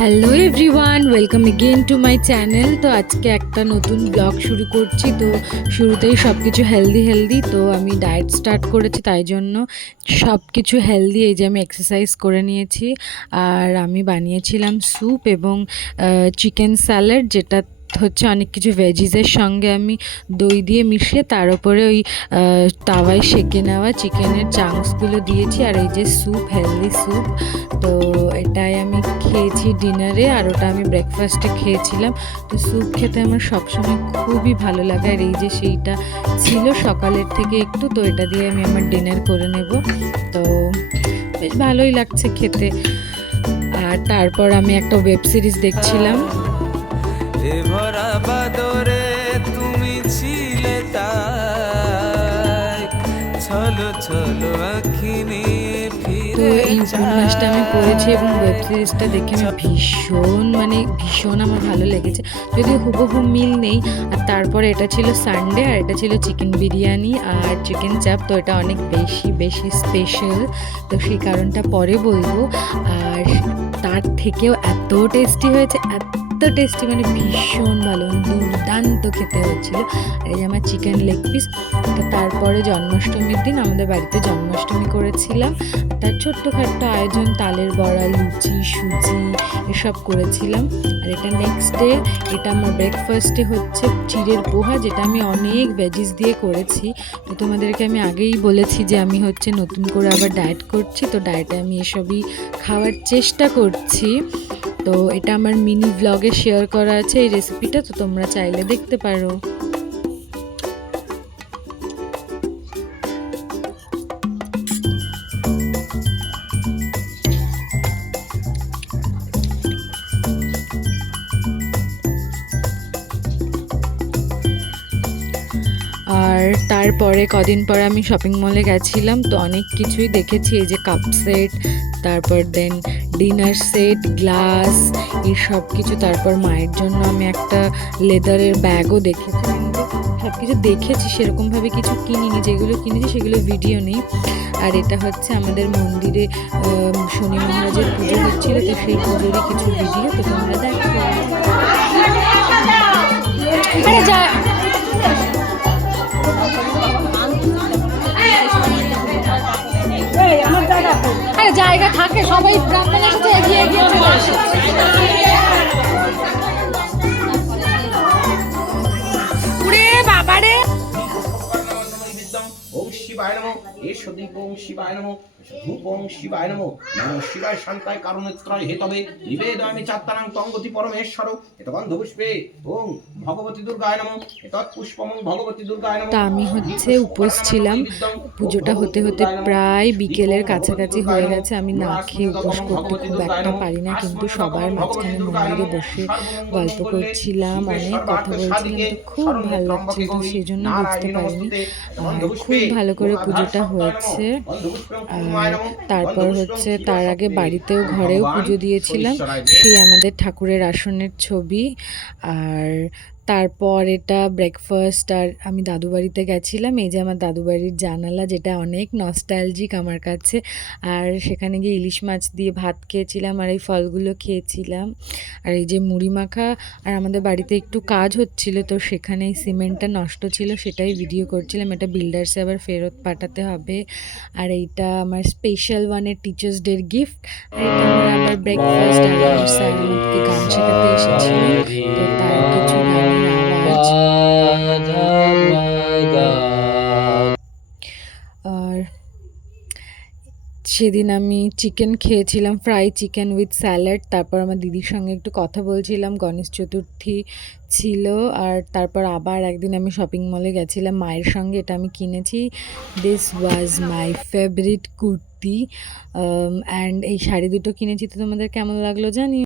Hello everyone, welcome again to my channel. তো আজকে একটা নতুন ব্লগ শুরু করছি। তো শুরুতেই সব কিছু হেলদি। তো আমি ডায়েট স্টার্ট করেছি, তাই জন্য সব কিছু হেলদি। এই যে আমি এক্সারসাইজ করে নিয়েছি, আর আমি বানিয়েছিলাম স্যুপ এবং চিকেন স্যালাড, যেটা হচ্ছে অনেক কিছু ভেজিসের সঙ্গে আমি দই দিয়ে মিশিয়ে তার উপরে ওই তাওয়ায় সেঁকে নেওয়া চিকেনের চাংসগুলো দিয়েছি। আর এই যে স্যুপ, হেলদি স্যুপ, তো এটাই আমি খেয়েছি ডিনারে, আর ওটা আমি ব্রেকফাস্টে খেয়েছিলাম। তো স্যুপ খেতে আমার সবসময় খুবই ভালো লাগে, আর এই যে সেইটা ছিল সকালের থেকে একটু, তো এটা দিয়ে আমি আমার ডিনার করে নেব। তো বেশ ভালোই লাগছে খেতে। আর তারপর আমি একটা ওয়েব সিরিজ দেখছিলাম। ভরা বাদরে তুমি ছিলে তাই চলো চলো আখি নিয়ে তো ফিরে এই উপন্যাসটা আমি পড়েছি এবং ওয়েব সিরিজটা দেখে আমি ভীষণ আমার ভালো লেগেছে, যদিও হুবহু মিল নেই। আর তারপরে এটা ছিল সানডে, আর এটা ছিল চিকেন বিরিয়ানি আর চিকেন চাপ। তো এটা অনেক বেশি স্পেশাল, তো সেই কারণটা পরে বলবো। আর তার থেকেও এত টেস্টি হয়েছে, এত টেস্টি, মানে ভীষণ ভালো, দুর্দান্ত খেতে হয়েছিল। আর এই যে আমার চিকেন লেগ পিস। তো তারপরে জন্মাষ্টমীর দিন আমাদের বাড়িতে জন্মাষ্টমী করেছিলাম। তার ছোট্টখাট্ট আয়োজন, তালের বড়া, লুচি, সুজি এসব করেছিলাম। আর এটা নেক্সট ডে, এটা আমার ব্রেকফাস্টে হচ্ছে চিড়ের পোহা, যেটা আমি অনেক ভেজিস দিয়ে করেছি। তো তোমাদেরকে আমি আগেই বলেছি যে আমি হচ্ছে নতুন করে আবার ডায়েট করছি, তো ডায়েটে আমি এসবই খাওয়ার চেষ্টা করছি। তো এটা আমার মিনি ব্লগে শেয়ার করা আছে এই রেসিপিটা, তো তোমরা চাইলে দেখতে পারো। আর তারপরে কদিন পরে আমি শপিং মলে গেছিলাম, তো অনেক কিছুই দেখেছি। এই যে কাপ সেট, তারপর দেন ডিনার সেট, গ্লাস, এই সব কিছু। তারপর মায়ের জন্য আমি একটা লেদারের ব্যাগও দেখেছি, কিন্তু সব কিছু দেখেছি, সেরকমভাবে কিছু কিনিনি। যেগুলো কিনেছি সেগুলো ভিডিও নেই। আর এটা হচ্ছে আমাদের মন্দিরে শনি মহারাজের পুজো হচ্ছিল, তো সেই পুজোরই কিছু ভিডিও, তো তোমরা দেখো। আরে জায়গা থাকে, সবাই ব্রাহ্মণের সাথে এগিয়ে চলে আসে। উরে বাবারে, ওম শিবায় নমঃ এষদীপ ওম শিবায় নমঃ ধূপ ওম শিবায় নমঃ নমঃ শিবায় শান্তায় কারণেত্রায় হেতবে নিবেদয়ামি চাত্তানাং তঙ্গতি পরমেশ্বর এতগন্ধ পুষ্পে ওম ভগবতী দুর্গায় নমঃ এতৎ পুষ্পমং ভগবতী দুর্গায় নমঃ। তা আমি হচ্ছে উপোস ছিলাম। পুজোটা হতে হতে প্রায় বিকেলের কাছাকাছি হয়ে গেছে। আমি না খেয়ে উপোস করতে খুব একটা পারি না, কিন্তু সবার মাঝখানে মন্দিরে বসে গল্প করছিলাম, অনেক কথা বলছিলাম, তো খুব ভালো লাগছিল। তো সেই জন্য বুঝতে পারিনি। আর খুব ভালো করে পুজোটা হয়েছে। আর তারপর হচ্ছে তার আগে বাড়িতেও, ঘরেও পুজো দিয়েছিলাম, সেই আমাদের ঠাকুরের আসনের ছবি। আর তারপর এটা ব্রেকফাস্ট, আর আমি দাদু বাড়িতে গেছিলাম। এই যে আমার দাদু বাড়ির জানালা, যেটা অনেক নস্টালজিক আমার কাছে। আর সেখানে গিয়ে ইলিশ মাছ দিয়ে ভাত খেয়েছিলাম, আর এই ফলগুলো খেয়েছিলাম। আর এই যে মুড়ি মাখা। আর আমাদের বাড়িতে একটু কাজ হচ্ছিল, তো সেখানে সিমেন্টটা নষ্ট ছিল, সেটাই ভিডিও করছিলাম। এটা বিল্ডার্সে আবার ফেরত পাঠাতে হবে। আর এইটা আমার স্পেশাল ওয়ানের টিচার্স ডের গিফট। আর এটা আমার আবার ব্রেকফাস্ট। আর আমার স্যার আমাকে গান শেখাতে এসেছিলেন, তো তার কিছু গানের আওয়াজ। আর সেদিন আমি চিকেন খেয়েছিলাম, ফ্রাই চিকেন উইথ স্যালাড। তারপর আমার দিদির সঙ্গে একটু কথা বলছিলাম, গণেশ চতুর্থী ছিল। আর তারপর আবার একদিন আমি শপিং মলে গেছিলাম মায়ের সঙ্গে। এটা আমি কিনেছি, this was my favourite kurti. And এই শাড়ি দুটো কিনেছি। তো তোমাদের কেমন লাগলো জানি।